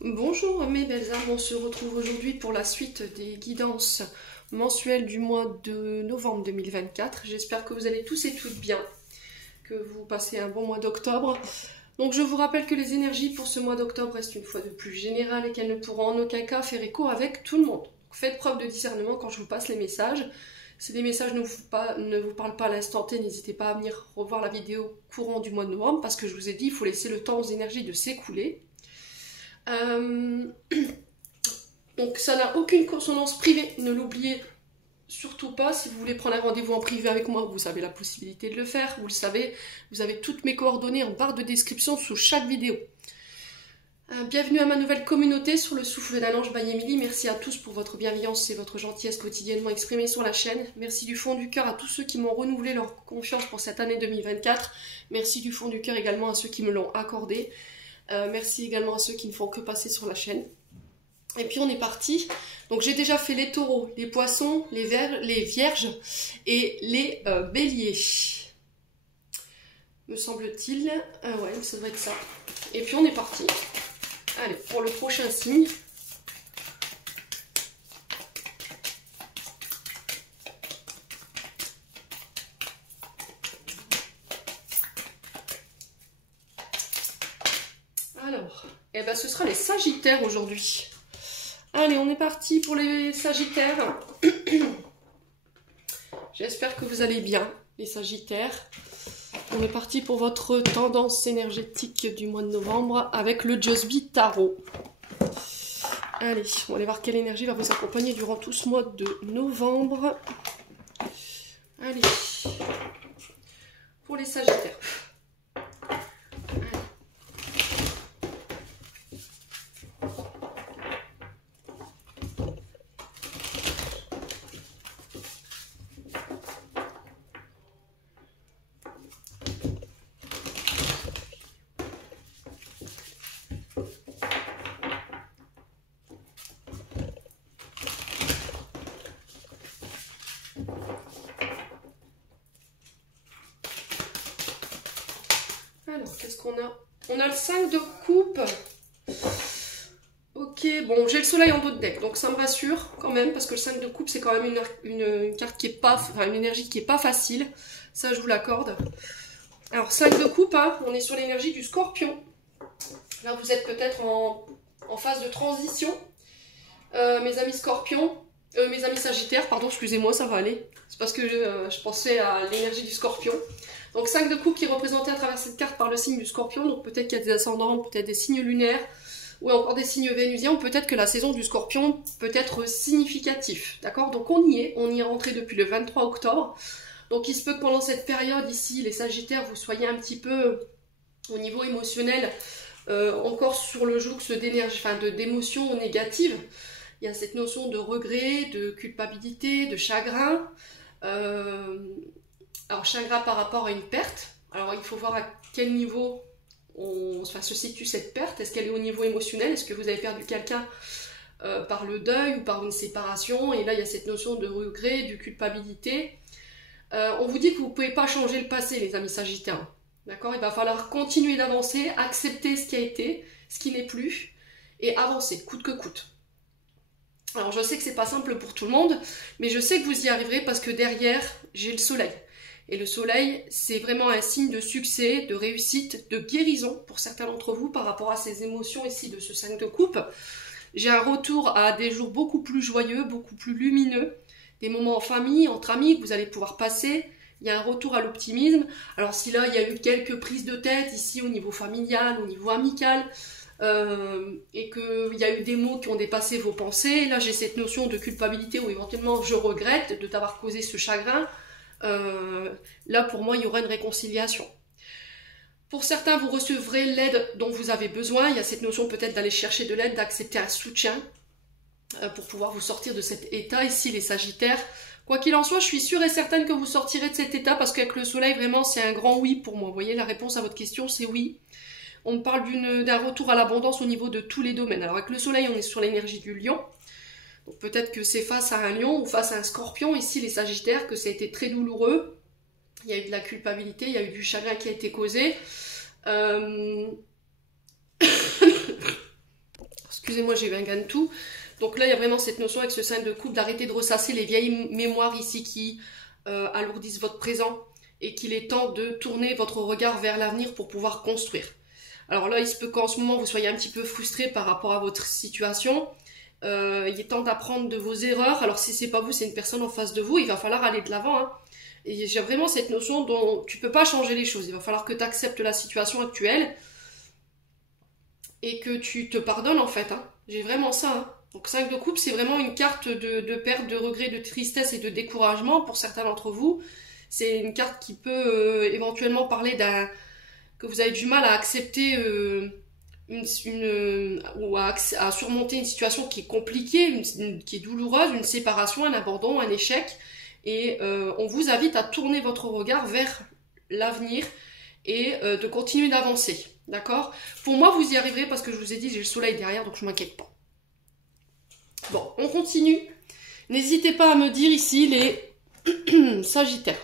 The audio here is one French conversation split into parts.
Bonjour mes belles âmes, on se retrouve aujourd'hui pour la suite des guidances mensuelles du mois de novembre 2024. J'espère que vous allez tous et toutes bien, que vous passez un bon mois d'octobre. Donc je vous rappelle que les énergies pour ce mois d'octobre restent une fois de plus générales et qu'elles ne pourront en aucun cas faire écho avec tout le monde. Donc faites preuve de discernement quand je vous passe les messages. Si les messages ne vous parlent pas à l'instant T, n'hésitez pas à venir revoir la vidéo courant du mois de novembre parce que je vous ai dit, il faut laisser le temps aux énergies de s'écouler. Donc ça n'a aucune consonance privée, ne l'oubliez surtout pas. Si vous voulez prendre un rendez-vous en privé avec moi, vous avez la possibilité de le faire, vous le savez, vous avez toutes mes coordonnées en barre de description sous chaque vidéo. Bienvenue à ma nouvelle communauté sur le souffle d'un ange by Emily. Merci à tous pour votre bienveillance et votre gentillesse quotidiennement exprimée sur la chaîne. Merci du fond du cœur à tous ceux qui m'ont renouvelé leur confiance pour cette année 2024. Merci du fond du cœur également à ceux qui me l'ont accordé. Merci également à ceux qui ne font que passer sur la chaîne. Et puis on est parti. Donc j'ai déjà fait les taureaux, les poissons, les vierges et les béliers. Me semble-t-il. Ouais, ça doit être ça. Et puis on est parti. Allez, pour le prochain signe. Alors, eh ben, ce sera les Sagittaires aujourd'hui. Allez, on est parti pour les Sagittaires. J'espère que vous allez bien, les Sagittaires. On est parti pour votre tendance énergétique du mois de novembre avec le Just Be Tarot. Allez, on va aller voir quelle énergie va vous accompagner durant tout ce mois de novembre. Allez, pour les Sagittaires. Alors, qu'est-ce qu'on a? On a le 5 de coupe. Ok, bon, j'ai le soleil en dos de deck, donc ça me rassure quand même, parce que le 5 de coupe, c'est quand même une carte qui est pas, enfin une énergie qui est pas facile. Ça, je vous l'accorde. Alors, 5 de coupe, hein, on est sur l'énergie du Scorpion. Là, vous êtes peut-être en phase de transition. Mes amis Scorpions, mes amis Sagittaires, pardon, excusez-moi, ça va aller. C'est parce que je pensais à l'énergie du Scorpion. Donc 5 de coupe qui est représenté à travers cette carte par le signe du Scorpion. Donc peut-être qu'il y a des ascendants, peut-être des signes lunaires, ou encore des signes vénusiens, ou peut-être que la saison du Scorpion peut être significatif. D'accord? Donc on y est rentré depuis le 23 octobre. Donc il se peut que pendant cette période ici, les Sagittaires, vous soyez un petit peu au niveau émotionnel, encore sur le joug d'énergie, enfin d'émotions négatives. Il y a cette notion de regret, de culpabilité, de chagrin. Alors chagrin par rapport à une perte. Alors il faut voir à quel niveau se situe cette perte. Est-ce qu'elle est au niveau émotionnel? Est-ce que vous avez perdu quelqu'un par le deuil ou par une séparation? Et là il y a cette notion de regret, de culpabilité. On vous dit que vous ne pouvez pas changer le passé, les amis Sagittaires. D'accord? Il va falloir continuer d'avancer, accepter ce qui a été, ce qui n'est plus, et avancer, coûte que coûte. Alors je sais que c'est pas simple pour tout le monde, mais je sais que vous y arriverez parce que derrière, j'ai le soleil. Et le soleil, c'est vraiment un signe de succès, de réussite, de guérison pour certains d'entre vous par rapport à ces émotions ici de ce 5 de coupe. J'ai un retour à des jours beaucoup plus joyeux, beaucoup plus lumineux, des moments en famille, entre amis que vous allez pouvoir passer. Il y a un retour à l'optimisme. Alors si là, il y a eu quelques prises de tête ici au niveau familial, au niveau amical, et qu'il y a eu des mots qui ont dépassé vos pensées, là j'ai cette notion de culpabilité ou éventuellement je regrette de t'avoir causé ce chagrin. Là pour moi il y aura une réconciliation. Pour certains vous recevrez l'aide dont vous avez besoin. Il y a cette notion peut-être d'aller chercher de l'aide, d'accepter un soutien pour pouvoir vous sortir de cet état ici les Sagittaires. Quoi qu'il en soit, je suis sûre et certaine que vous sortirez de cet état parce qu'avec le soleil vraiment c'est un grand oui pour moi. Vous voyez, la réponse à votre question c'est oui. On me parle d'un retour à l'abondance au niveau de tous les domaines. Alors avec le soleil on est sur l'énergie du lion. Donc peut-être que c'est face à un lion ou face à un scorpion, ici les Sagittaires, que ça a été très douloureux. Il y a eu de la culpabilité, il y a eu du chagrin qui a été causé. excusez-moi, j'ai eu un gain de tout. Donc là, il y a vraiment cette notion avec ce 5 de coupe d'arrêter de ressasser les vieilles mémoires ici qui alourdissent votre présent et qu'il est temps de tourner votre regard vers l'avenir pour pouvoir construire. Alors là, il se peut qu'en ce moment, vous soyez un petit peu frustré par rapport à votre situation. Il est temps d'apprendre de vos erreurs. Alors si c'est pas vous, c'est une personne en face de vous, il va falloir aller de l'avant. Hein. Et j'ai vraiment cette notion dont tu peux pas changer les choses. Il va falloir que tu acceptes la situation actuelle et que tu te pardonnes en fait. Hein. J'ai vraiment ça. Hein. Donc 5 de coupe, c'est vraiment une carte de perte, de regret, de tristesse et de découragement pour certains d'entre vous. C'est une carte qui peut éventuellement parler que vous avez du mal à accepter ou à surmonter une situation qui est compliquée, qui est douloureuse, une séparation, un abandon, un échec. Et on vous invite à tourner votre regard vers l'avenir et de continuer d'avancer. D'accord? Pour moi, vous y arriverez parce que je vous ai dit, j'ai le soleil derrière, donc je ne m'inquiète pas. Bon, on continue. N'hésitez pas à me dire ici les Sagittaires.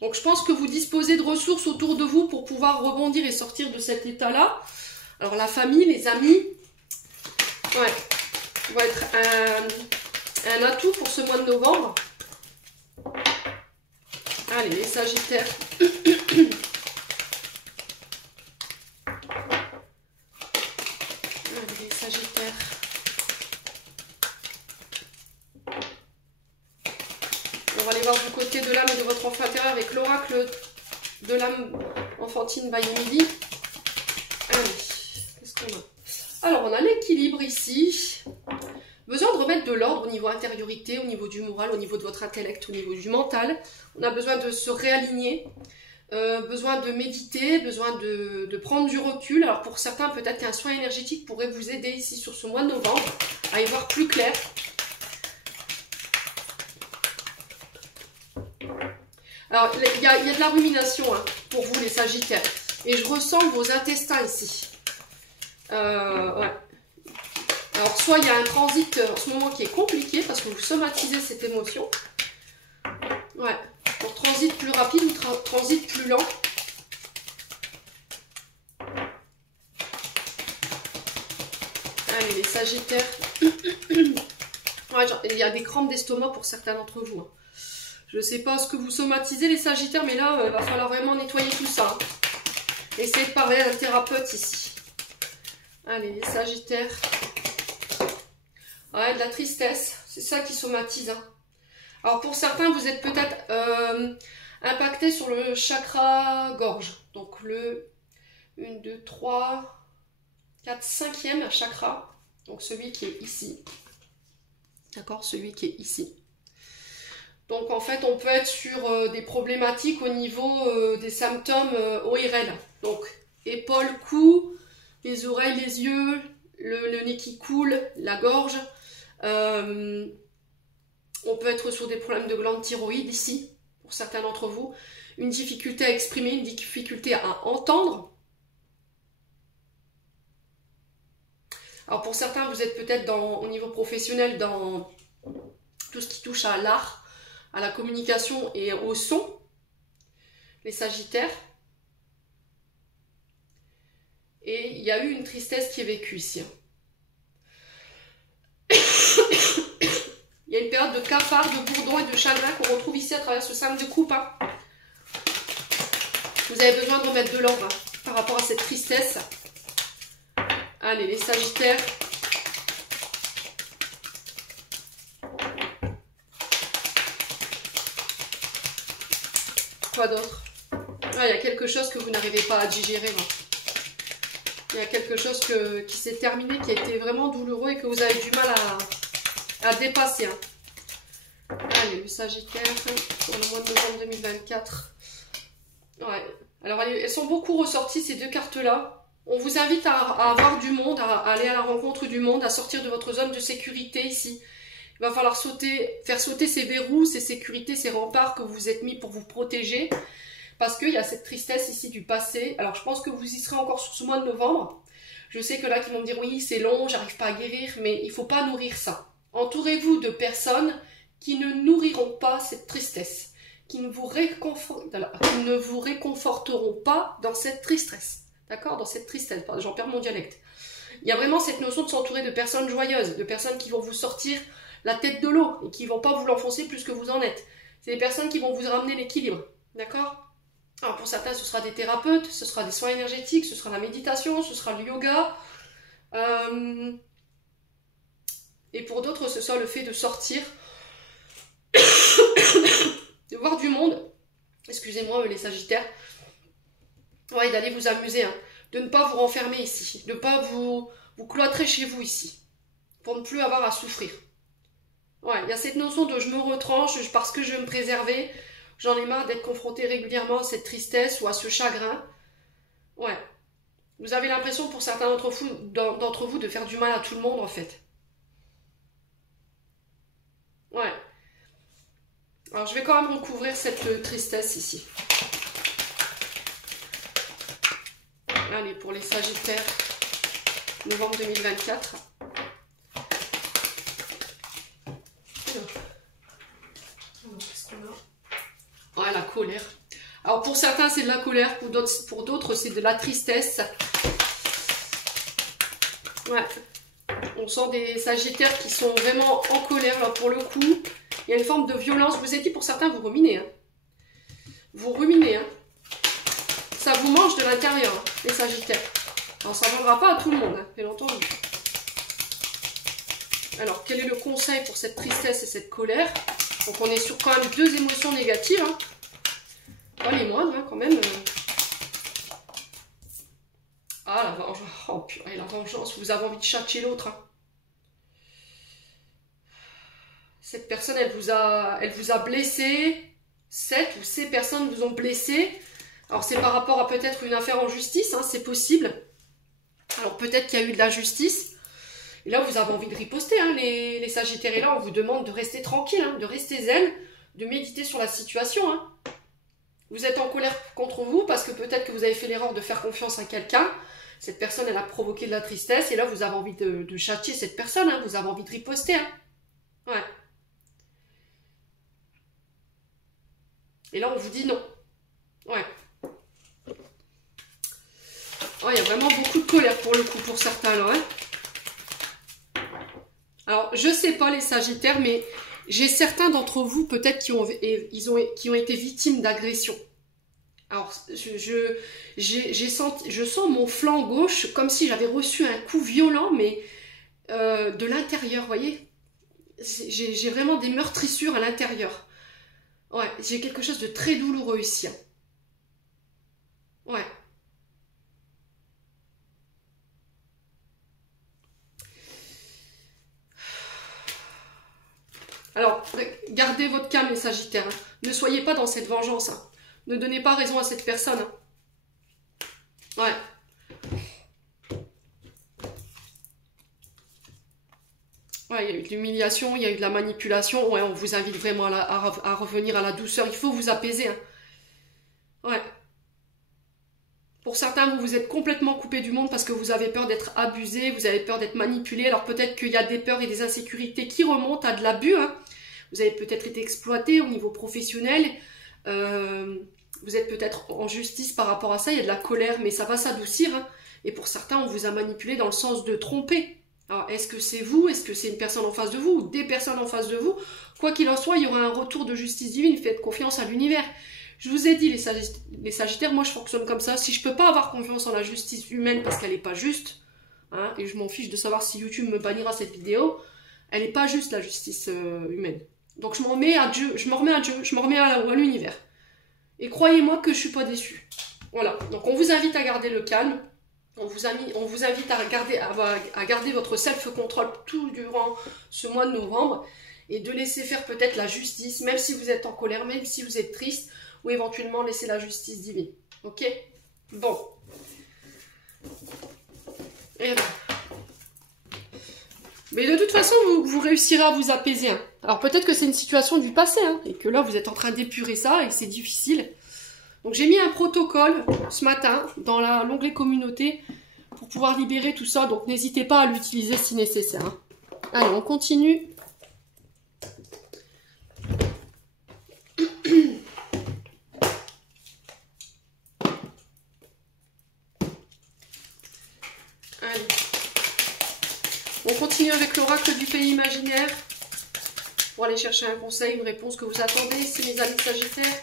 Donc je pense que vous disposez de ressources autour de vous pour pouvoir rebondir et sortir de cet état-là. Alors la famille, les amis, ouais, va être un atout pour ce mois de novembre. Allez, les Sagittaires. Allez, les Sagittaires. On va aller voir du côté de l'âme et de votre enfant intérieur avec l'oracle de l'âme enfantine by Emily. Allez, qu'est-ce qu'on a? Alors, on a l'équilibre ici. Besoin de remettre de l'ordre au niveau intériorité, au niveau du moral, au niveau de votre intellect, au niveau du mental. On a besoin de se réaligner, besoin de méditer, besoin de prendre du recul. Alors, pour certains, peut-être qu'un soin énergétique pourrait vous aider ici sur ce mois de novembre à y voir plus clair. Alors, il y a de la rumination hein, pour vous, les Sagittaires. Et je ressens vos intestins ici. Ouais. Alors, soit il y a un transit en ce moment qui est compliqué parce que vous somatisez cette émotion. Ouais. Donc, transit plus rapide ou transit plus lent. Allez, les Sagittaires. Ouais, genre, il y a des crampes d'estomac pour certains d'entre vous. Hein. Je ne sais pas ce que vous somatisez les Sagittaires, mais là, il va falloir vraiment nettoyer tout ça. Hein. Essayez de parler à un thérapeute ici. Allez, les Sagittaires. Ouais, de la tristesse. C'est ça qui somatise. Hein. Alors, pour certains, vous êtes peut-être impacté sur le chakra gorge. Donc, le 1, 2, 3, 4, 5e chakra. Donc, celui qui est ici. D'accord? Celui qui est ici. Donc en fait, on peut être sur des problématiques au niveau des symptômes ORL. Donc épaules, cou, les oreilles, les yeux, le nez qui coule, la gorge. On peut être sur des problèmes de glande thyroïde ici, pour certains d'entre vous. Une difficulté à exprimer, une difficulté à entendre. Alors pour certains, vous êtes peut-être au niveau professionnel dans tout ce qui touche à l'art, à la communication et au son, les Sagittaires. Et il y a eu une tristesse qui est vécue ici. Il y a une période de cafard, de bourdon et de chagrin qu'on retrouve ici à travers ce 5 de coupe. Hein. Vous avez besoin de remettre de l'ordre hein, par rapport à cette tristesse. Allez, les Sagittaires. Quoi d'autre? Ah, il y a quelque chose que vous n'arrivez pas à digérer. Hein. Il y a quelque chose qui s'est terminé, qui a été vraiment douloureux et que vous avez du mal à dépasser. Hein. Allez, le Sagittaire, pour le mois de novembre 2024. Ouais. Alors, elles sont beaucoup ressorties, ces deux cartes-là. On vous invite à avoir du monde, à aller à la rencontre du monde, à sortir de votre zone de sécurité ici. Il va falloir faire sauter ces verrous, ces sécurités, ces remparts que vous vous êtes mis pour vous protéger. Parce qu'il y a cette tristesse ici du passé. Alors je pense que vous y serez encore sur ce mois de novembre. Je sais que là qui vont me dire oui c'est long, j'arrive pas à guérir, mais il ne faut pas nourrir ça. Entourez-vous de personnes qui ne nourriront pas cette tristesse, qui ne vous réconforteront pas dans cette tristesse. D'accord? Dans cette tristesse, j'en perds mon dialecte. Il y a vraiment cette notion de s'entourer de personnes joyeuses, de personnes qui vont vous sortir la tête de l'eau et qui ne vont pas vous l'enfoncer plus que vous en êtes. C'est des personnes qui vont vous ramener l'équilibre. D'accord? Alors pour certains, ce sera des thérapeutes, ce sera des soins énergétiques, ce sera la méditation, ce sera le yoga. Et pour d'autres, ce sera le fait de sortir, de voir du monde. Excusez-moi, les Sagittaires. Ouais, d'aller vous amuser, hein. De ne pas vous renfermer ici, de ne pas vous cloîtrer chez vous ici, pour ne plus avoir à souffrir. Ouais, il y a cette notion de je me retranche parce que je veux me préserver, j'en ai marre d'être confronté régulièrement à cette tristesse ou à ce chagrin. Ouais, vous avez l'impression pour certains d'entre vous de faire du mal à tout le monde en fait. Ouais. Alors je vais quand même recouvrir cette tristesse ici. Allez, pour les Sagittaires, novembre 2024. Ouais, la colère. Alors pour certains c'est de la colère, pour d'autres c'est de la tristesse. Ouais. On sent des Sagittaires qui sont vraiment en colère là pour le coup. Il y a une forme de violence. Je vous ai dit pour certains vous ruminez. Hein. Vous ruminez. Hein. Ça vous mange de l'intérieur, hein, les Sagittaires. Alors ça ne viendra pas à tout le monde, hein, bien entendu. Alors quel est le conseil pour cette tristesse et cette colère? Donc on est sur quand même deux émotions négatives. Hein. Pas les moindres hein, quand même. Ah la vengeance. Oh purée, la vengeance. Vous avez envie de châtier l'autre. Hein. Cette personne, elle vous a blessé. Cette ou ces personnes vous ont blessé. Alors c'est par rapport à peut-être une affaire en justice, hein, c'est possible. Alors peut-être qu'il y a eu de la justice. Et là vous avez envie de riposter, hein, les Sagittaires. Et là on vous demande de rester tranquille, hein, de rester zen, de méditer sur la situation. Hein. Vous êtes en colère contre vous parce que peut-être que vous avez fait l'erreur de faire confiance à quelqu'un. Cette personne elle a provoqué de la tristesse et là vous avez envie de châtier cette personne, hein, vous avez envie de riposter. Hein. Ouais. Et là on vous dit non. Ouais. Oh, il y a vraiment beaucoup de colère pour le coup, pour certains là. Hein. Alors, je sais pas les Sagittaires, mais j'ai certains d'entre vous peut-être qui ont été victimes d'agression. Alors, je sens mon flanc gauche comme si j'avais reçu un coup violent, mais de l'intérieur, vous voyez. J'ai vraiment des meurtrissures à l'intérieur. Ouais, j'ai quelque chose de très douloureux ici. Hein. Ouais. Alors, gardez votre calme les Sagittaires. Hein. Ne soyez pas dans cette vengeance. Hein. Ne donnez pas raison à cette personne. Hein. Ouais. Ouais, il y a eu de l'humiliation, il y a eu de la manipulation. Ouais, on vous invite vraiment à revenir à la douceur. Il faut vous apaiser. Hein. Ouais. Pour certains, vous êtes complètement coupé du monde parce que vous avez peur d'être abusé, vous avez peur d'être manipulé. Alors peut-être qu'il y a des peurs et des insécurités qui remontent à de l'abus. Hein. Vous avez peut-être été exploité au niveau professionnel. Vous êtes peut-être en justice par rapport à ça. Il y a de la colère, mais ça va s'adoucir. Hein. Et pour certains, on vous a manipulé dans le sens de tromper. Alors, est-ce que c'est vous? Est-ce que c'est une personne en face de vous? Ou des personnes en face de vous? Quoi qu'il en soit, il y aura un retour de justice divine. Faites confiance à l'univers. Je vous ai dit, les Sagittaires, moi je fonctionne comme ça. Si je peux pas avoir confiance en la justice humaine parce qu'elle n'est pas juste, hein, et je m'en fiche de savoir si YouTube me bannira cette vidéo, elle n'est pas juste la justice humaine. Donc je m'en remets à Dieu, je m'en remets à l'univers. Et croyez-moi que je suis pas déçue. Voilà, donc on vous invite à garder le calme. On vous invite à garder votre self-control tout durant ce mois de novembre et de laisser faire peut-être la justice, même si vous êtes en colère, même si vous êtes triste, ou éventuellement laisser la justice divine. Ok? Bon. Et ben. Mais de toute façon, vous réussirez à vous apaiser. Hein. Alors peut-être que c'est une situation du passé, hein, et que là vous êtes en train d'épurer ça et que c'est difficile. Donc j'ai mis un protocole ce matin dans l'onglet communauté pour pouvoir libérer tout ça. Donc n'hésitez pas à l'utiliser si nécessaire. Hein. Allez, on continue. On continue avec l'oracle du pays imaginaire. Pour aller chercher un conseil, une réponse que vous attendez, c'est mes amis Sagittaires.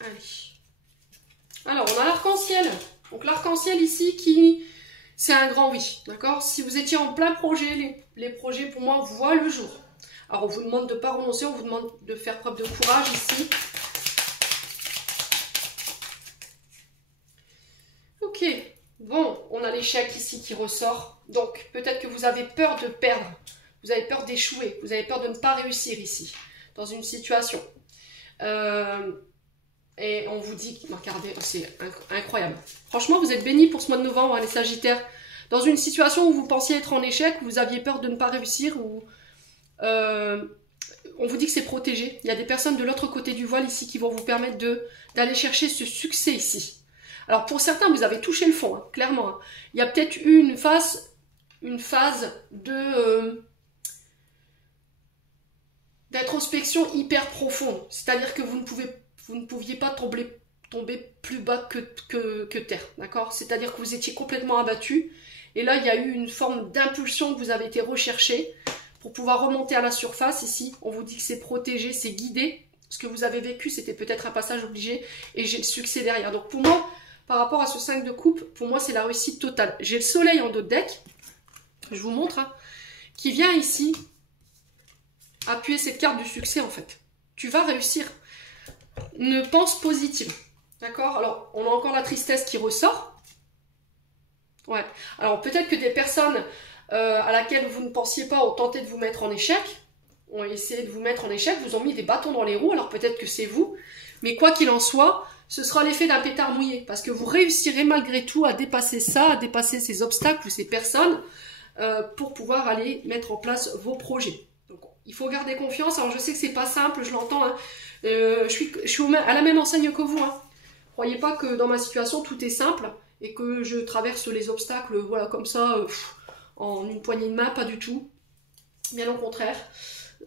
Allez. Alors, on a l'arc-en-ciel. Donc l'arc-en-ciel ici, c'est un grand oui, d'accord? Si vous étiez en plein projet, les projets pour moi voient le jour. Alors, on vous demande de ne pas renoncer, on vous demande de faire preuve de courage ici. Ok, bon, on a l'échec ici qui ressort. Donc, peut-être que vous avez peur de perdre, vous avez peur d'échouer, vous avez peur de ne pas réussir ici, dans une situation. Et on vous dit, regardez, c'est incroyable. Franchement, vous êtes bénis pour ce mois de novembre, hein, les Sagittaires. Dans une situation où vous pensiez être en échec, où vous aviez peur de ne pas réussir, où on vous dit que c'est protégé. Il y a des personnes de l'autre côté du voile ici qui vont vous permettre d'aller chercher ce succès ici. Alors pour certains, vous avez touché le fond, hein, clairement. Hein. Il y a peut-être eu une phase d'introspection hyper profonde. C'est-à-dire que vous ne pouviez pas tomber plus bas que terre, d'accord? C'est-à-dire que vous étiez complètement abattu. Et là, il y a eu une forme d'impulsion que vous avez été recherché pour pouvoir remonter à la surface. Ici, on vous dit que c'est protégé, c'est guidé. Ce que vous avez vécu, c'était peut-être un passage obligé et j'ai le succès derrière. Donc pour moi, par rapport à ce 5 de coupe, pour moi, c'est la réussite totale. J'ai le soleil en dos de deck, je vous montre, hein, qui vient ici appuyer cette carte du succès en fait. Tu vas réussir. Ne pense positive. D'accord? Alors, on a encore la tristesse qui ressort. Ouais. Alors, peut-être que des personnes à laquelle vous ne pensiez pas ont tenté de vous mettre en échec, ont essayé de vous mettre en échec, vous ont mis des bâtons dans les roues, alors peut-être que c'est vous. Mais quoi qu'il en soit, ce sera l'effet d'un pétard mouillé. Parce que vous réussirez malgré tout à dépasser ça, à dépasser ces obstacles ou ces personnes pour pouvoir aller mettre en place vos projets. Donc, il faut garder confiance. Alors, je sais que c'est pas simple, je l'entends. Hein. Je suis à la même enseigne que vous. Hein. Croyez pas que dans ma situation, tout est simple et que je traverse les obstacles voilà, comme ça, en une poignée de main, pas du tout. Bien au contraire.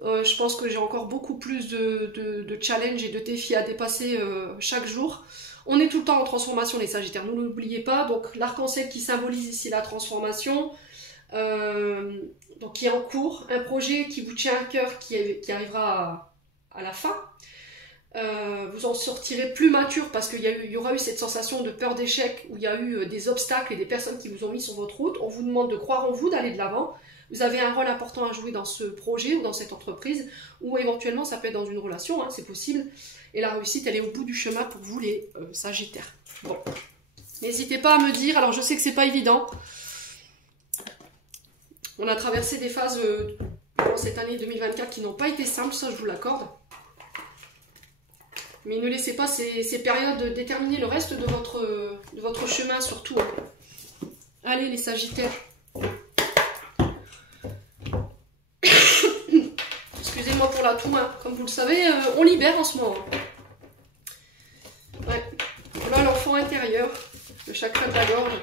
Je pense que j'ai encore beaucoup plus de challenges et de défis à dépasser chaque jour. On est tout le temps en transformation, les Sagittaires, ne l'oubliez pas. Donc l'arc-en-ciel qui symbolise ici la transformation, donc qui est en cours. Un projet qui vous tient à cœur, qui arrivera à la fin. Vous en sortirez plus mature parce qu'il y aura eu cette sensation de peur d'échec où il y a eu des obstacles et des personnes qui vous ont mis sur votre route. On vous demande de croire en vous, d'aller de l'avant. Vous avez un rôle important à jouer dans ce projet ou dans cette entreprise ou éventuellement ça peut être dans une relation, hein, c'est possible. Et la réussite, elle est au bout du chemin pour vous les Sagittaires. Bon, n'hésitez pas à me dire, alors je sais que c'est pas évident. On a traversé des phases dans cette année 2024 qui n'ont pas été simples, ça je vous l'accorde. Mais ne laissez pas ces périodes déterminer le reste de votre chemin surtout. Hein. Allez les Sagittaires. Excusez-moi pour la toux, hein. Comme vous le savez, on libère en ce moment. Ouais. Voilà l'enfant intérieur, le chakra de la gorge.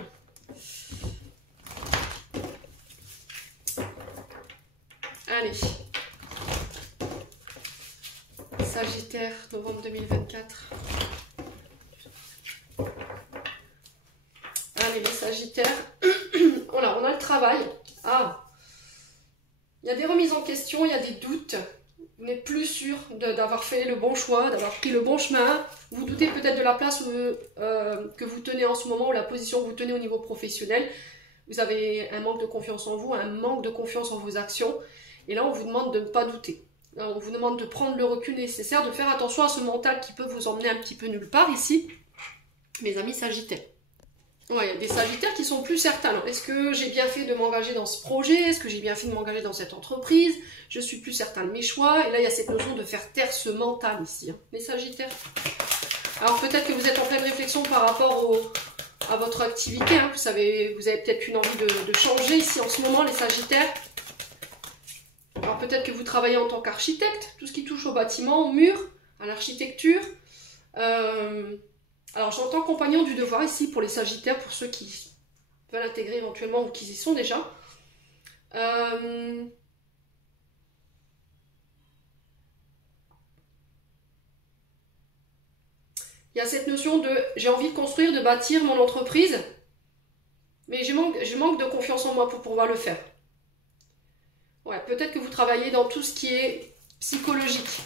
Allez. Sagittaire, novembre 2024. Allez, les Sagittaires. Voilà, on a le travail. Ah, il y a des remises en question, il y a des doutes. Vous n'êtes plus sûr d'avoir fait le bon choix, d'avoir pris le bon chemin. Vous doutez peut-être de la place que vous tenez en ce moment, ou la position que vous tenez au niveau professionnel. Vous avez un manque de confiance en vous, un manque de confiance en vos actions. Et là, on vous demande de ne pas douter. On vous demande de prendre le recul nécessaire, de faire attention à ce mental qui peut vous emmener un petit peu nulle part ici. Mes amis Sagittaires. Ouais, il y a des Sagittaires qui sont plus certains. Est-ce que j'ai bien fait de m'engager dans ce projet? Est-ce que j'ai bien fait de m'engager dans cette entreprise? Je suis plus certain de mes choix. Et là, il y a cette notion de faire taire ce mental ici. Hein. Les Sagittaires. Alors peut-être que vous êtes en pleine réflexion par rapport à votre activité. Hein. Vous avez peut-être une envie de changer ici en ce moment, les Sagittaires. Alors peut-être que vous travaillez en tant qu'architecte, tout ce qui touche au bâtiment, au mur, à l'architecture. Alors j'entends compagnon du devoir ici pour les Sagittaires, pour ceux qui veulent intégrer éventuellement ou qui y sont déjà. Il il y a cette notion de j'ai envie de construire, de bâtir mon entreprise, mais je manque de confiance en moi pour pouvoir le faire. Ouais, peut-être que vous travaillez dans tout ce qui est psychologique.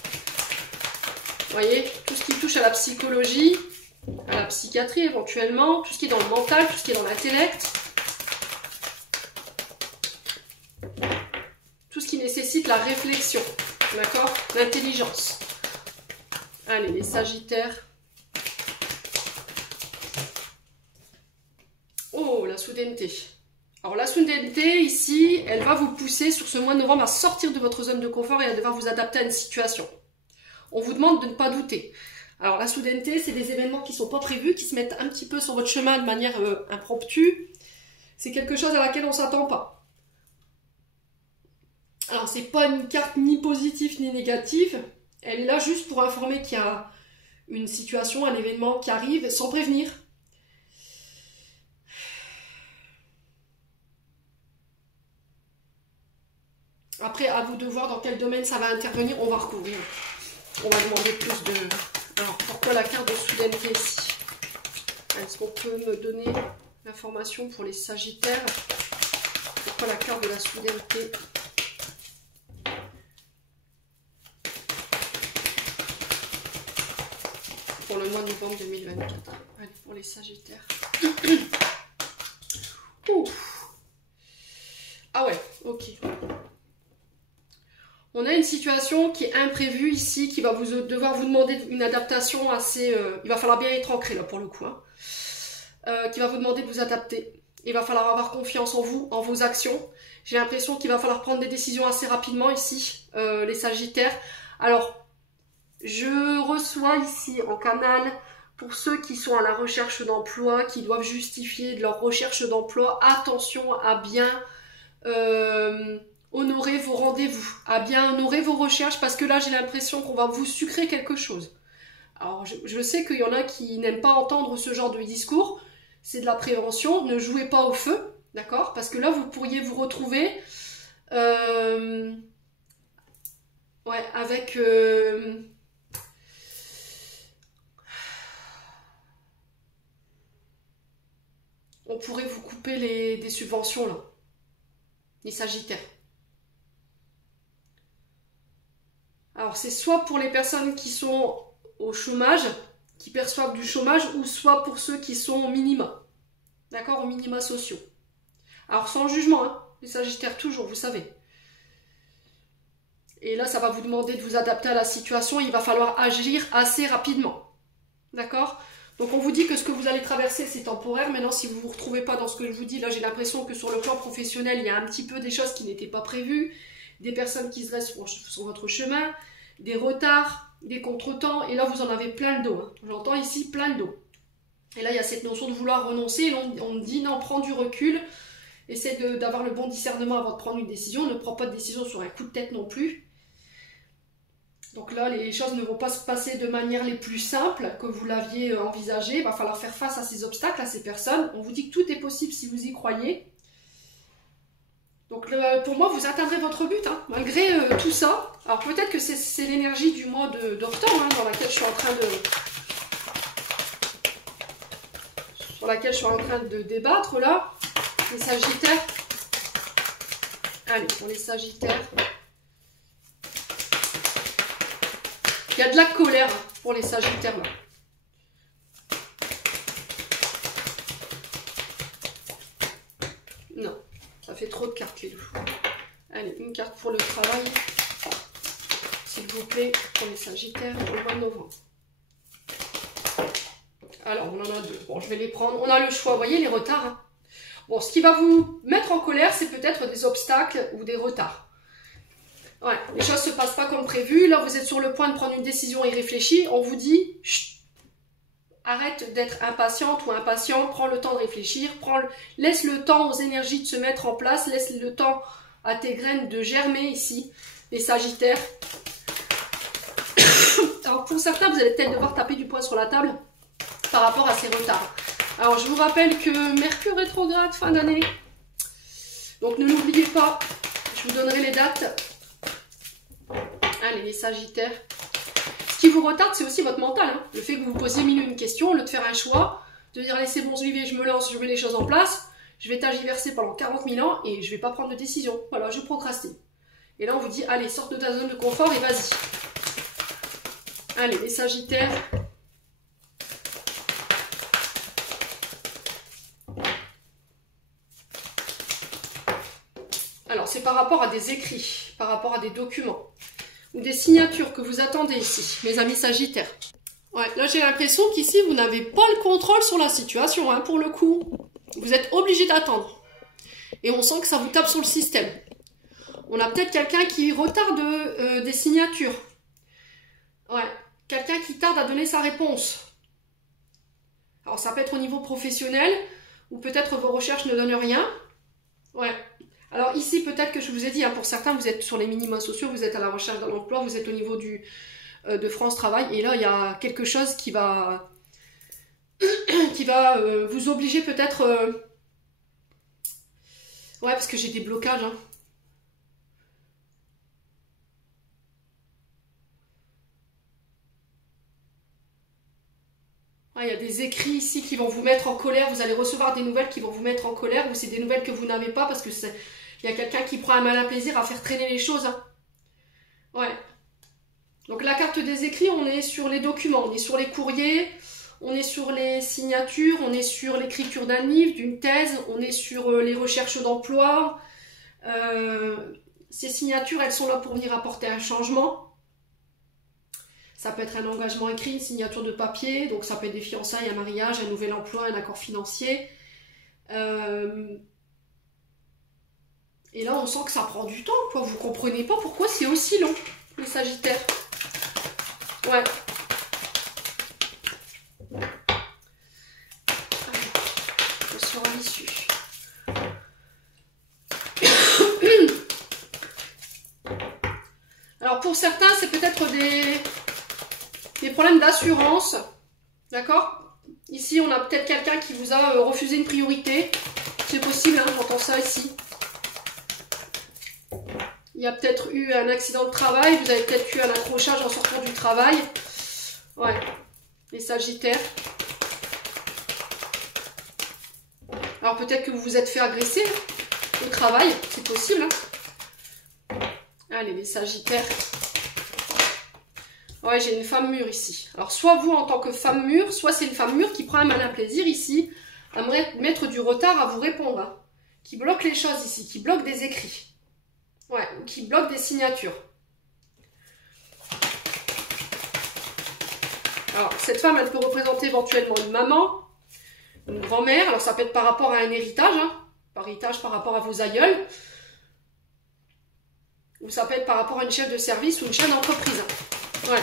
Vous voyez, tout ce qui touche à la psychologie, à la psychiatrie éventuellement, tout ce qui est dans le mental, tout ce qui est dans l'intellect. Tout ce qui nécessite la réflexion, d'accord? L'intelligence. Allez, les Sagittaires. Oh, la soudaineté. Alors la soudaineté, ici, elle va vous pousser sur ce mois de novembre à sortir de votre zone de confort et à devoir vous adapter à une situation. On vous demande de ne pas douter. Alors la soudaineté, c'est des événements qui ne sont pas prévus, qui se mettent un petit peu sur votre chemin de manière impromptue. C'est quelque chose à laquelle on ne s'attend pas. Alors c'est pas une carte ni positive ni négative. Elle est là juste pour informer qu'il y a une situation, un événement qui arrive sans prévenir. Après, à vous de voir dans quel domaine ça va intervenir. On va recouvrir. On va demander plus de... Alors, pourquoi la carte de soudaineté ici? Est-ce qu'on peut me donner l'information pour les Sagittaires? Pourquoi la carte de la soudaineté? Pour le mois de novembre 2024. Allez, pour les Sagittaires. Ouf. Ah ouais, ok. On a une situation qui est imprévue ici, qui va devoir vous demander une adaptation assez... il va falloir bien être ancré là pour le coup. Hein, qui va vous demander de vous adapter. Il va falloir avoir confiance en vous, en vos actions. J'ai l'impression qu'il va falloir prendre des décisions assez rapidement ici, les Sagittaires. Alors, je reçois ici en canal, pour ceux qui sont à la recherche d'emploi, qui doivent justifier de leur recherche d'emploi, attention à bien... honorer vos rendez-vous, à bien honorer vos recherches, parce que là j'ai l'impression qu'on va vous sucrer quelque chose. Alors je sais qu'il y en a qui n'aiment pas entendre ce genre de discours, c'est de la prévention, ne jouez pas au feu, d'accord? Parce que là vous pourriez vous retrouver ouais, avec on pourrait vous couper des subventions là, les Sagittaires. Alors, c'est soit pour les personnes qui sont au chômage, qui perçoivent du chômage, ou soit pour ceux qui sont au minima. D'accord? Au minima sociaux. Alors, sans jugement, hein, les Sagittaires, toujours, vous savez. Et là, ça va vous demander de vous adapter à la situation. Il va falloir agir assez rapidement. D'accord? Donc, on vous dit que ce que vous allez traverser, c'est temporaire. Maintenant, si vous ne vous retrouvez pas dans ce que je vous dis, là, j'ai l'impression que sur le plan professionnel, il y a un petit peu des choses qui n'étaient pas prévues. Des personnes qui se restent sur votre chemin, des retards, des contretemps, et là vous en avez plein le dos. Hein. J'entends ici plein le dos. Et là il y a cette notion de vouloir renoncer, et on dit non, prends du recul, essaie d'avoir le bon discernement avant de prendre une décision, ne prends pas de décision sur un coup de tête non plus. Donc là les choses ne vont pas se passer de manière les plus simples que vous l'aviez envisagé, il va falloir faire face à ces obstacles, à ces personnes. On vous dit que tout est possible si vous y croyez. Donc pour moi, vous atteindrez votre but, hein, malgré tout ça. Alors peut-être que c'est l'énergie du mois d'octobre, hein, dans laquelle je suis en train de débattre là. Les Sagittaires. Allez, pour les Sagittaires. Il y a de la colère pour les Sagittaires là. Non. Ça fait trop de cartes les loups. Allez, une carte pour le travail. S'il vous plaît, pour les Sagittaires, pour le mois de novembre. Alors, on en a deux. Bon, je vais les prendre. On a le choix, vous voyez, les retards. Hein. Bon, ce qui va vous mettre en colère, c'est peut-être des obstacles ou des retards. Ouais, les choses ne se passent pas comme prévu. Là, vous êtes sur le point de prendre une décision irréfléchie. On vous dit, chut, arrête d'être impatiente ou impatient, prends le temps de réfléchir, laisse le temps aux énergies de se mettre en place, laisse le temps à tes graines de germer ici, les Sagittaires. Alors pour certains, vous allez peut-être devoir taper du poing sur la table par rapport à ces retards. Alors je vous rappelle que Mercure rétrograde fin d'année, donc ne l'oubliez pas, je vous donnerai les dates. Allez les Sagittaires. Ce qui vous retarde, c'est aussi votre mental. Hein. Le fait que vous vous posiez mille une question, au lieu de faire un choix, de dire allez c'est bon, j'y vais, je me lance, je mets les choses en place, je vais tergiverser pendant 40 000 ans et je vais pas prendre de décision. Voilà, je procrastine. Et là on vous dit allez, sors de ta zone de confort et vas-y. Allez, les Sagittaires. Alors c'est par rapport à des écrits, par rapport à des documents ou des signatures que vous attendez ici, mes amis Sagittaires. Ouais, là j'ai l'impression qu'ici vous n'avez pas le contrôle sur la situation, hein, pour le coup. Vous êtes obligé d'attendre. Et on sent que ça vous tape sur le système. On a peut-être quelqu'un qui retarde des signatures. Ouais, quelqu'un qui tarde à donner sa réponse. Alors ça peut être au niveau professionnel, ou peut-être vos recherches ne donnent rien. Ouais. Alors ici, peut-être que je vous ai dit, hein, pour certains, vous êtes sur les minima sociaux, vous êtes à la recherche d'un emploi, vous êtes au niveau de France Travail, et là, il y a quelque chose qui va, vous obliger peut-être... Ouais, parce que j'ai des blocages. Hein. Il y a des écrits ici qui vont vous mettre en colère, vous allez recevoir des nouvelles qui vont vous mettre en colère, ou c'est des nouvelles que vous n'avez pas parce que il y a quelqu'un qui prend un malin plaisir à faire traîner les choses. Hein. Ouais. Donc la carte des écrits, on est sur les documents, on est sur les courriers, on est sur les signatures, on est sur l'écriture d'un livre, d'une thèse, on est sur les recherches d'emploi. Ces signatures, elles sont là pour venir apporter un changement. Ça peut être un engagement écrit, une signature de papier, donc ça peut être des fiançailles, un mariage, un nouvel emploi, un accord financier. Et là, on sent que ça prend du temps, quoi. Vous comprenez pas pourquoi c'est aussi long, les Sagittaires. Ouais. Je suis à l'issue. Alors, pour certains, c'est peut-être des problèmes d'assurance. D'accord? Ici, on a peut-être quelqu'un qui vous a refusé une priorité. C'est possible, hein, j'entends ça ici. Il y a peut-être eu un accident de travail, vous avez peut-être eu un accrochage en sortant du travail. Ouais, les Sagittaires. Alors peut-être que vous vous êtes fait agresser au travail, c'est possible. Hein. Allez, les Sagittaires. Ouais, j'ai une femme mûre ici. Alors soit vous en tant que femme mûre, soit c'est une femme mûre qui prend un malin plaisir ici à mettre du retard à vous répondre. Hein. Qui bloque les choses ici, qui bloque des écrits. Ouais, ou qui bloque des signatures. Alors, cette femme, elle peut représenter éventuellement une maman, une grand-mère. Alors, ça peut être par rapport à un héritage, hein, par rapport à vos aïeuls. Ou ça peut être par rapport à une chef de service ou une chef d'entreprise. Ouais.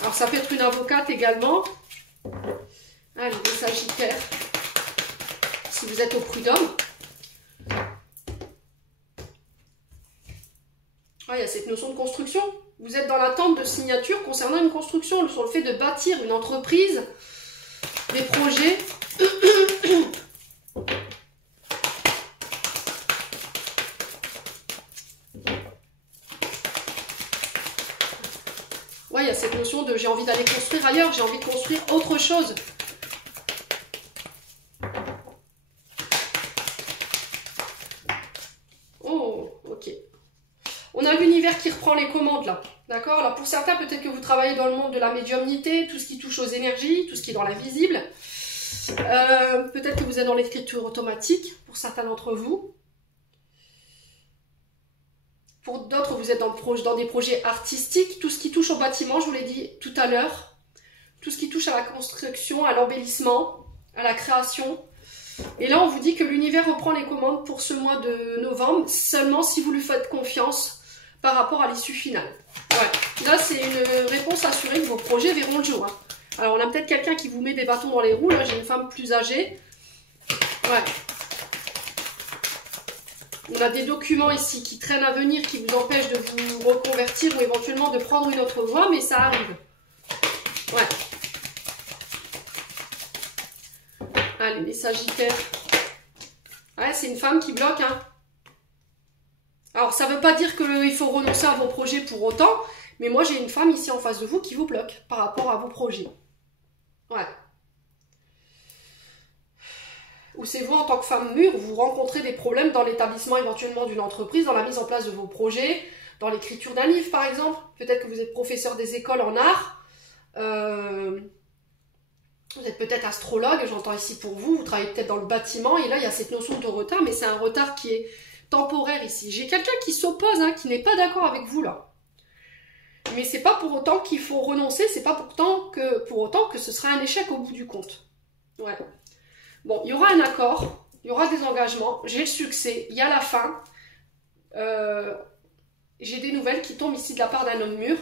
Alors, ça peut être une avocate également. Allez, les Sagittaires. Si vous êtes au prud'homme. Il y a cette notion de construction. Vous êtes dans l'attente de signature concernant une construction, sur le fait de bâtir une entreprise, des projets. Ouais, il y a cette notion de j'ai envie d'aller construire ailleurs, j'ai envie de construire autre chose. Oh, ok. On a l'univers qui reprend les commandes là, d'accord? Alors pour certains, peut-être que vous travaillez dans le monde de la médiumnité, tout ce qui touche aux énergies, tout ce qui est dans l'invisible. Peut-être que vous êtes dans l'écriture automatique, pour certains d'entre vous. Pour d'autres, vous êtes dans des projets artistiques, tout ce qui touche au bâtiment, je vous l'ai dit tout à l'heure. Tout ce qui touche à la construction, à l'embellissement, à la création. Et là, on vous dit que l'univers reprend les commandes pour ce mois de novembre, seulement si vous lui faites confiance par rapport à l'issue finale. Ouais. Là, c'est une réponse assurée que vos projets verront le jour. Hein. Alors, on a peut-être quelqu'un qui vous met des bâtons dans les roues. Là, j'ai une femme plus âgée. Ouais. On a des documents ici qui traînent à venir, qui vous empêchent de vous reconvertir ou éventuellement de prendre une autre voie, mais ça arrive. Ouais. Allez, les Sagittaires. Ouais, c'est une femme qui bloque, hein. Alors, ça ne veut pas dire qu'il faut renoncer à vos projets pour autant, Mais moi, j'ai une femme ici en face de vous qui vous bloque par rapport à vos projets. Ouais. Ou c'est vous, en tant que femme mûre, vous rencontrez des problèmes dans l'établissement éventuellement d'une entreprise, dans la mise en place de vos projets, dans l'écriture d'un livre, par exemple. Peut-être que vous êtes professeur des écoles en art. Vous êtes peut-être astrologue, j'entends ici pour vous. Vous travaillez peut-être dans le bâtiment. Et là, il y a cette notion de retard, mais c'est un retard qui est temporaire ici. J'ai quelqu'un qui s'oppose, hein, qui n'est pas d'accord avec vous, là. Mais c'est pas pour autant qu'il faut renoncer, c'est pas pour autant que ce sera un échec au bout du compte. Ouais. Bon, il y aura un accord, il y aura des engagements, j'ai le succès, il y a la fin. J'ai des nouvelles qui tombent ici de la part d'un homme mûr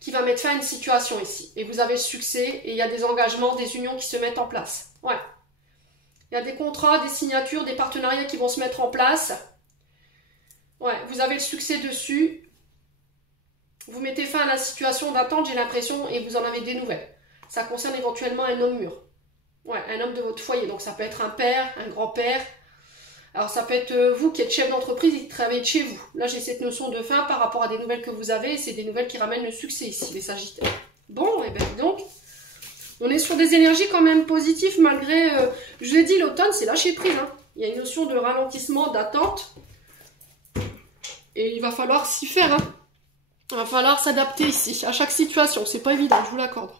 qui va mettre fin à une situation ici. Et vous avez le succès et il y a des engagements, des unions qui se mettent en place. Ouais. Il y a des contrats, des signatures, des partenariats qui vont se mettre en place. Ouais, vous avez le succès dessus. Vous mettez fin à la situation d'attente, j'ai l'impression, et vous en avez des nouvelles. Ça concerne éventuellement un homme mûr. Ouais, un homme de votre foyer. Donc ça peut être un père, un grand-père. Alors ça peut être vous qui êtes chef d'entreprise et qui travaillez de chez vous. Là, j'ai cette notion de fin par rapport à des nouvelles que vous avez. C'est des nouvelles qui ramènent le succès ici, les Sagittaires. Bon, et bien donc, on est sur des énergies quand même positives malgré... je l'ai dit, l'automne, c'est lâcher prise. Hein. Il y a une notion de ralentissement, d'attente. Et il va falloir s'y faire, hein. Il va falloir s'adapter ici, à chaque situation. C'est pas évident, je vous l'accorde.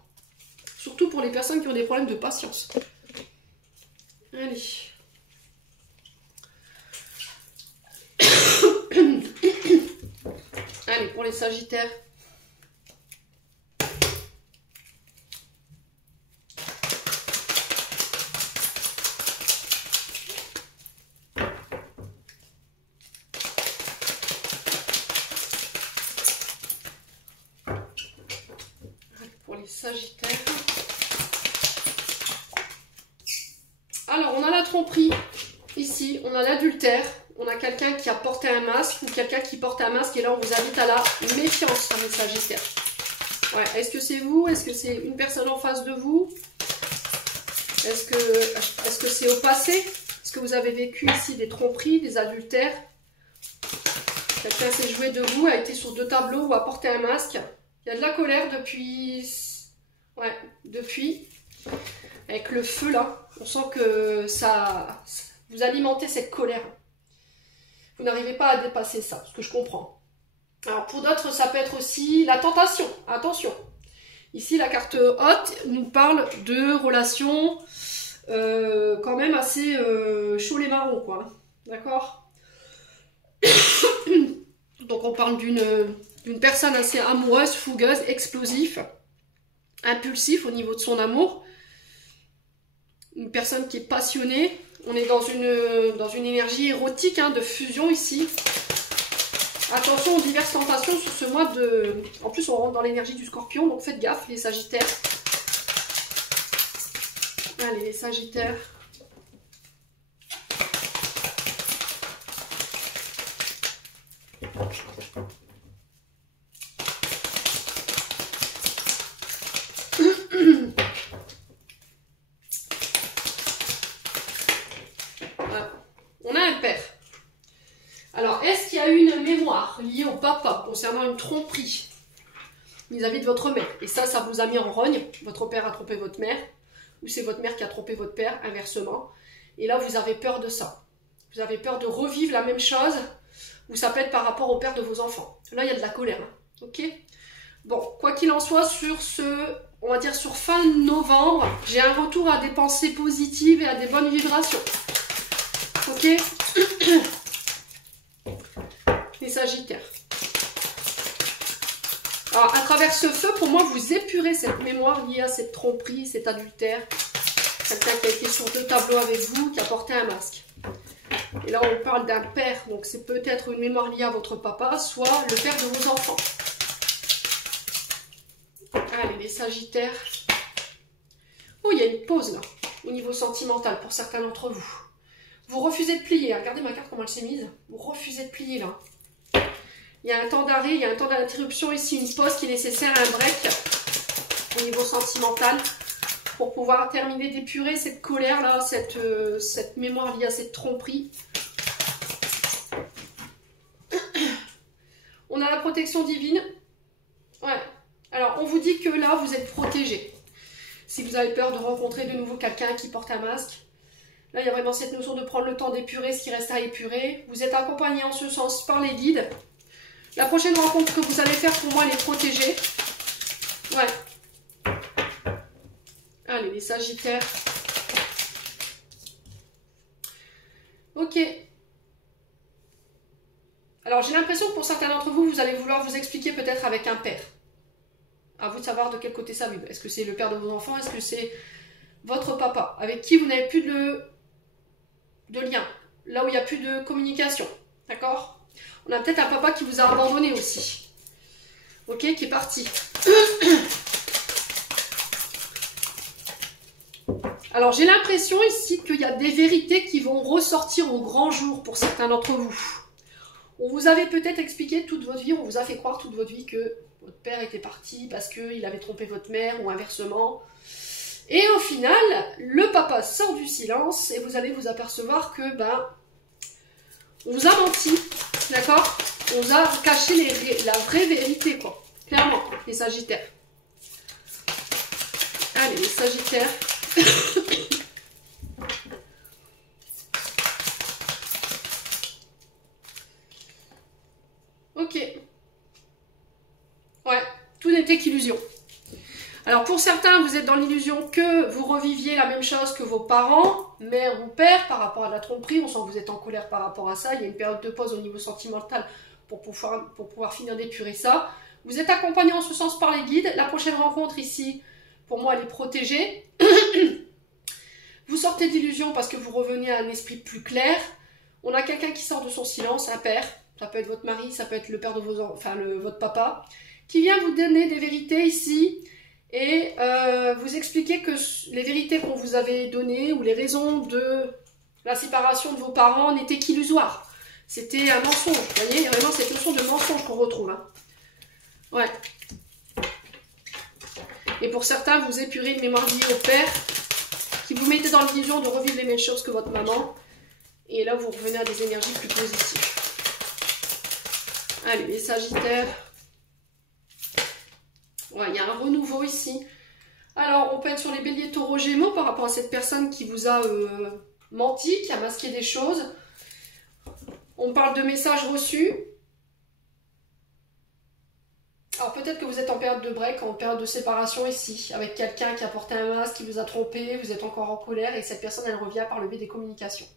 Surtout pour les personnes qui ont des problèmes de patience. Allez. Allez, pour les Sagittaires. Sagittaire. Alors, on a la tromperie. Ici, on a l'adultère. On a quelqu'un qui a porté un masque ou quelqu'un qui porte un masque. Et là, on vous invite à la méfiance, les Sagittaires. Ouais. Est-ce que c'est vous? Est-ce que c'est une personne en face de vous? Est-ce que c'est au passé? Est-ce que vous avez vécu ici des tromperies, des adultères? Quelqu'un s'est joué de vous, a été sur 2 tableaux ou a porté un masque. Il y a de la colère depuis... Ouais, depuis, avec le feu là, on sent que ça, vous alimentez cette colère. Vous n'arrivez pas à dépasser ça, ce que je comprends. Alors pour d'autres, ça peut être aussi la tentation, attention. Ici, la carte haute nous parle de relations quand même assez chaud les marrons, quoi. D'accord? Donc on parle d'une personne assez amoureuse, fougueuse, explosive. Impulsif au niveau de son amour, une personne qui est passionnée. On est dans une énergie érotique, hein, de fusion ici. Attention aux diverses tentations sur ce mois de... En plus, on rentre dans l'énergie du Scorpion, donc faites gaffe, les Sagittaires. Allez, les Sagittaires. Lié au papa concernant une tromperie vis-à-vis de votre mère, et ça vous a mis en rogne. Votre père a trompé votre mère, ou c'est votre mère qui a trompé votre père, inversement, et là vous avez peur de ça, vous avez peur de revivre la même chose, ou ça peut être par rapport au père de vos enfants. Là il y a de la colère, hein. Ok. Bon, quoi qu'il en soit, sur on va dire sur fin novembre, j'ai un retour à des pensées positives et à des bonnes vibrations. Ok. Les Sagittaires. Alors, à travers ce feu, pour moi, vous épurez cette mémoire liée à cette tromperie, cet adultère. Quelqu'un qui a été sur 2 tableaux avec vous, qui a porté un masque. Et là, on parle d'un père. Donc, c'est peut-être une mémoire liée à votre papa, soit le père de vos enfants. Allez, les Sagittaires. Oh, il y a une pause, là, au niveau sentimental, pour certains d'entre vous. Vous refusez de plier. Regardez ma carte, comment elle s'est mise. Vous refusez de plier, là. Il y a un temps d'arrêt, il y a un temps d'interruption ici, une pause qui est nécessaire, un break au niveau sentimental pour pouvoir terminer d'épurer cette colère là, cette mémoire liée à cette tromperie. On a la protection divine, Alors, on vous dit que là, vous êtes protégé. Si vous avez peur de rencontrer de nouveau quelqu'un qui porte un masque, là, il y a vraiment cette notion de prendre le temps d'épurer ce qui reste à épurer. Vous êtes accompagné en ce sens par les guides. La prochaine rencontre que vous allez faire, pour moi, elle est protégée. Ouais. Allez, les Sagittaires. Ok. Alors, j'ai l'impression que pour certains d'entre vous, vous allez vouloir vous expliquer peut-être avec un père. À vous de savoir de quel côté ça vibre. Est-ce que c'est le père de vos enfants? Est-ce que c'est votre papa? Avec qui vous n'avez plus de lien? Là où il n'y a plus de communication. D'accord? On a peut-être un papa qui vous a abandonné aussi. Ok? Qui est parti. Alors, j'ai l'impression ici qu'il y a des vérités qui vont ressortir au grand jour pour certains d'entre vous. On vous avait peut-être expliqué toute votre vie, on vous a fait croire toute votre vie que votre père était parti parce qu'il avait trompé votre mère ou inversement. Et au final, le papa sort du silence et vous allez vous apercevoir que, on vous a menti, d'accord? On vous a caché la vraie vérité, quoi. Clairement, les Sagittaires. Allez, les Sagittaires. Ok. Ouais, tout n'était qu'illusion. Alors pour certains, vous êtes dans l'illusion que vous reviviez la même chose que vos parents, mère ou père, par rapport à la tromperie. On sent que vous êtes en colère par rapport à ça. Il y a une période de pause au niveau sentimental pour pouvoir finir d'épurer ça. Vous êtes accompagné en ce sens par les guides. La prochaine rencontre ici, pour moi, elle est protégée. Vous sortez d'illusion parce que vous revenez à un esprit plus clair. On a quelqu'un qui sort de son silence, un père. Ça peut être votre mari, ça peut être le père de vos enfants, enfin votre papa, qui vient vous donner des vérités ici et vous expliquer que les vérités qu'on vous avait données ou les raisons de la séparation de vos parents n'étaient qu'illusoires. C'était un mensonge. Vous voyez, il y a vraiment cette notion de mensonge qu'on retrouve. Hein. Ouais. Et pour certains, vous épurez une mémoire liée au père qui vous mettez dans l'illusion de revivre les mêmes choses que votre maman. Et là, vous revenez à des énergies plus positives. Allez, les Sagittaires. Ouais, il y a un renouveau ici. Alors, on peut être sur les Béliers, Taureaux, Gémeaux par rapport à cette personne qui vous a menti, qui a masqué des choses. On parle de messages reçus. Alors, peut-être que vous êtes en période de break, en période de séparation ici, avec quelqu'un qui a porté un masque, qui vous a trompé, vous êtes encore en colère et cette personne, elle revient par le biais des communications.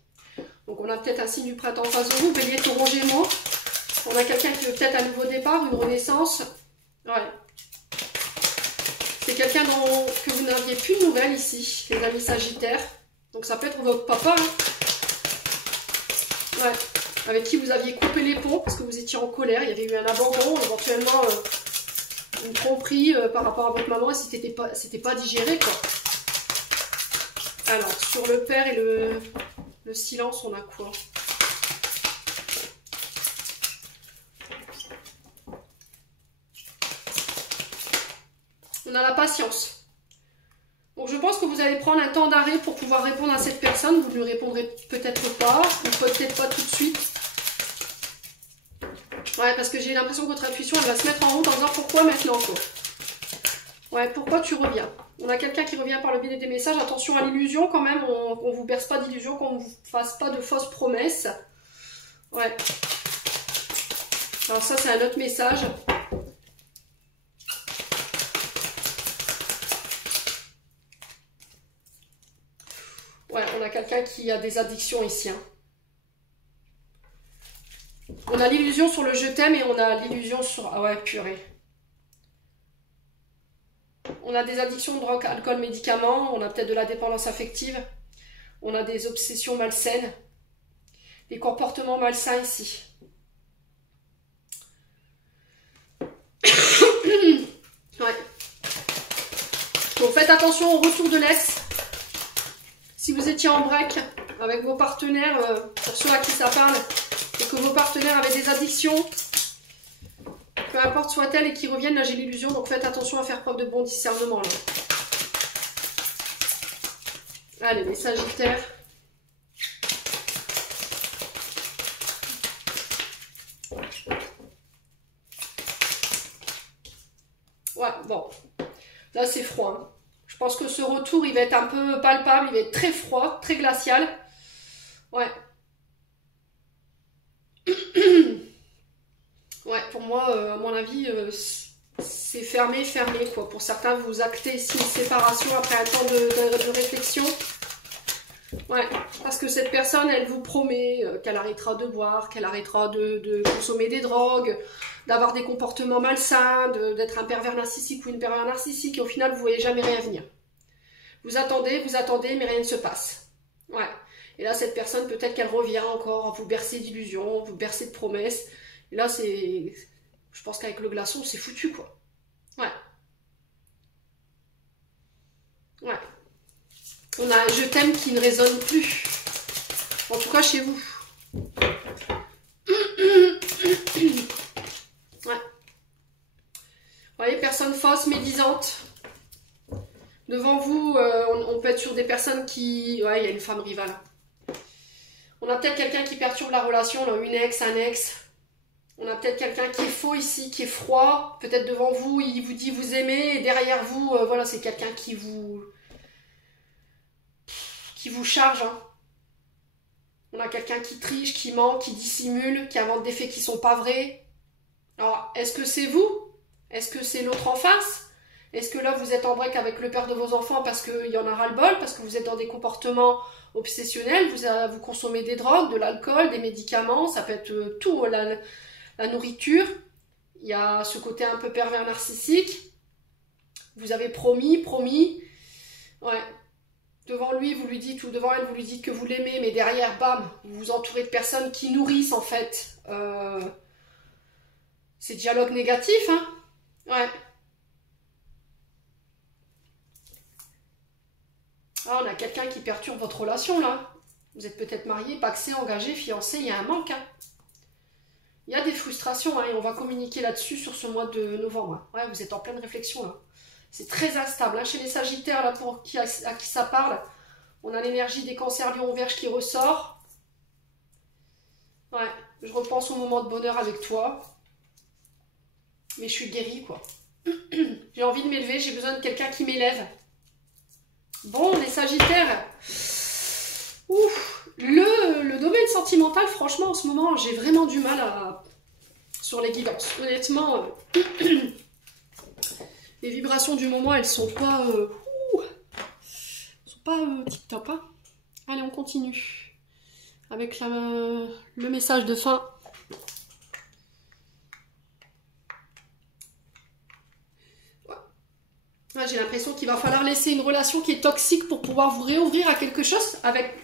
Donc, on a peut-être un signe du printemps en face de vous, Bélier, Taureau, Gémeaux. On a quelqu'un qui veut peut-être un nouveau départ, une renaissance. Ouais. C'est quelqu'un que vous n'aviez plus de nouvelles ici, les amis Sagittaires. Donc ça peut être votre papa. Hein. Ouais. Avec qui vous aviez coupé les ponts parce que vous étiez en colère. Il y avait eu un abandon, éventuellement une tromperie par rapport à votre maman et c'était pas digéré, quoi. Alors, sur le père et le silence, on a quoi? On a la patience. Donc je pense que vous allez prendre un temps d'arrêt pour pouvoir répondre à cette personne. Vous ne lui répondrez peut-être pas, ou peut-être pas tout de suite. Ouais, parce que j'ai l'impression que votre intuition, elle va se mettre en route en disant pourquoi maintenant, quoi. Ouais, pourquoi tu reviens? On a quelqu'un qui revient par le biais des messages. Attention à l'illusion quand même, on ne vous berce pas d'illusion, qu'on ne vous fasse pas de fausses promesses. Ouais. Alors ça, c'est un autre message. Ouais, on a quelqu'un qui a des addictions ici. Hein. On a l'illusion sur le je t'aime et on a l'illusion sur... Ah ouais, purée. On a des addictions, drogue, alcool, médicaments. On a peut-être de la dépendance affective. On a des obsessions malsaines. Des comportements malsains ici. Ouais. Donc faites attention au retour de l'ex. Si vous étiez en break avec vos partenaires, pour ceux à qui ça parle, et que vos partenaires avaient des addictions, peu importe soit-elle, et qui reviennent, là j'ai l'illusion, donc faites attention à faire preuve de bon discernement. Là. Allez, les Sagittaires. Ouais, bon. Là, c'est froid. Hein. Je pense que ce retour, il va être un peu palpable, il va être très froid, très glacial. Ouais. Ouais, pour moi, à mon avis, c'est fermé, fermé, quoi. Pour certains, vous actez ici une séparation après un temps de réflexion. Ouais, parce que cette personne, elle vous promet qu'elle arrêtera de boire, qu'elle arrêtera de consommer des drogues, d'avoir des comportements malsains, d'être un pervers narcissique ou une pervers narcissique, et au final, vous ne voyez jamais rien venir. Vous attendez, mais rien ne se passe. Ouais. Et là, cette personne, peut-être qu'elle revient encore, vous bercer d'illusions, vous bercer de promesses. Et là, c'est... Je pense qu'avec le glaçon, c'est foutu, quoi. Ouais. Ouais. On a je t'aime qui ne résonne plus. En tout cas, chez vous. Ouais. Vous voyez, personne fausse, médisante. Devant vous, on peut être sur des personnes qui... Ouais, il y a une femme rivale. On a peut-être quelqu'un qui perturbe la relation, là, une ex, un ex. On a peut-être quelqu'un qui est faux ici, qui est froid. Peut-être devant vous, il vous dit vous aimez. Et derrière vous, voilà, c'est quelqu'un qui vous charge. Hein. On a quelqu'un qui triche, qui ment, qui dissimule, qui invente des faits qui ne sont pas vrais. Alors, est-ce que c'est vous? Est-ce que c'est l'autre en face? Est-ce que là, vous êtes en break avec le père de vos enfants parce qu'il y en a ras-le-bol, parce que vous êtes dans des comportements obsessionnels, vous consommez des drogues, de l'alcool, des médicaments, ça peut être tout, la nourriture. Il y a ce côté un peu pervers narcissique. Vous avez promis. Ouais. Devant lui, vous lui dites, ou devant elle, vous lui dites que vous l'aimez, mais derrière, bam, vous vous entourez de personnes qui nourrissent, en fait, ces dialogues négatifs, hein. Ouais. Ah, on a quelqu'un qui perturbe votre relation, là. Vous êtes peut-être marié, pacsé, engagé, fiancé, il y a un manque, hein. Il y a des frustrations, hein, et on va communiquer là-dessus sur ce mois de novembre. Ouais, vous êtes en pleine réflexion, là. C'est très instable. Hein. Chez les Sagittaires, là, pour à qui ça parle, on a l'énergie des Cancers, Lions, Vierge qui ressort. Ouais, je repense au moment de bonheur avec toi. Mais je suis guérie, quoi. J'ai envie de m'élever, j'ai besoin de quelqu'un qui m'élève. Bon, les Sagittaires. Ouf, le domaine sentimental, franchement, en ce moment, j'ai vraiment du mal sur les guidances. Honnêtement, les vibrations du moment, elles sont pas... tip top. Hein. Allez, on continue. Avec le message de fin. Ouais, j'ai l'impression qu'il va falloir laisser une relation qui est toxique pour pouvoir vous réouvrir à quelque chose avec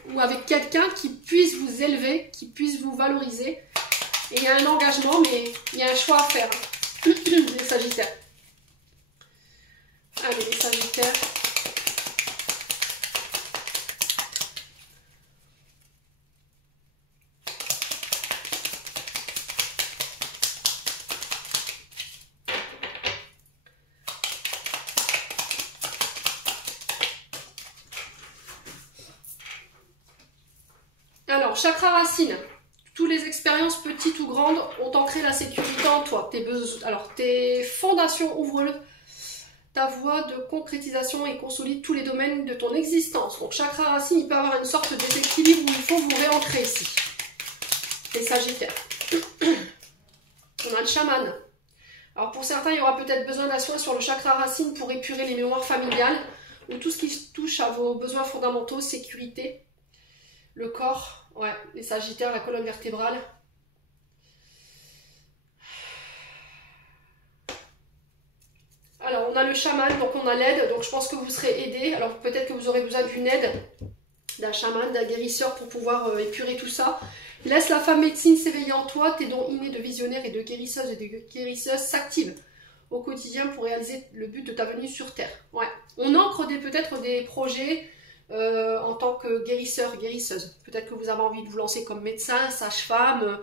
quelqu'un qui puisse vous élever, qui puisse vous valoriser. Et il y a un engagement, mais il y a un choix à faire. Les Sagittaires. Allez, les Sagittaires. Alors, chakra racine. Toutes les expériences, petites ou grandes, ont ancré la sécurité en toi. Alors, tes fondations ouvrent ta voie de concrétisation et consolide tous les domaines de ton existence. Donc, chakra racine, il peut avoir une sorte de déséquilibre où il faut vous réancrer ici. Les Sagittaires. On a le chaman. Alors, pour certains, il y aura peut-être besoin d'un soin sur le chakra racine pour épurer les mémoires familiales ou tout ce qui touche à vos besoins fondamentaux, sécurité, le corps, ouais, les Sagittaires, la colonne vertébrale. Alors, on a le chaman, donc on a l'aide, donc je pense que vous serez aidé. Alors, peut-être que vous aurez besoin d'une aide, d'un chaman, d'un guérisseur pour pouvoir épurer tout ça. Laisse la femme médecine s'éveiller en toi, tes dons innés de visionnaire et de guérisseuse s'activent au quotidien pour réaliser le but de ta venue sur Terre. Ouais. On ancre peut-être des projets en tant que guérisseur, guérisseuse. Peut-être que vous avez envie de vous lancer comme médecin, sage-femme,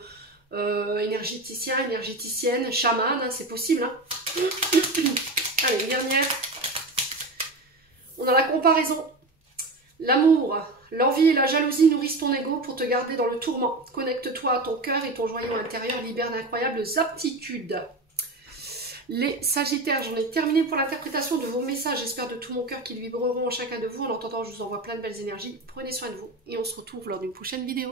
énergéticienne, chaman, hein, c'est possible. Hein. Allez, une dernière. On a la comparaison. L'amour, l'envie et la jalousie nourrissent ton ego pour te garder dans le tourment. Connecte-toi à ton cœur et ton joyau intérieur libère d'incroyables aptitudes. Les Sagittaires, j'en ai terminé pour l'interprétation de vos messages. J'espère de tout mon cœur qu'ils vibreront en chacun de vous. En entendant, je vous envoie plein de belles énergies. Prenez soin de vous et on se retrouve lors d'une prochaine vidéo.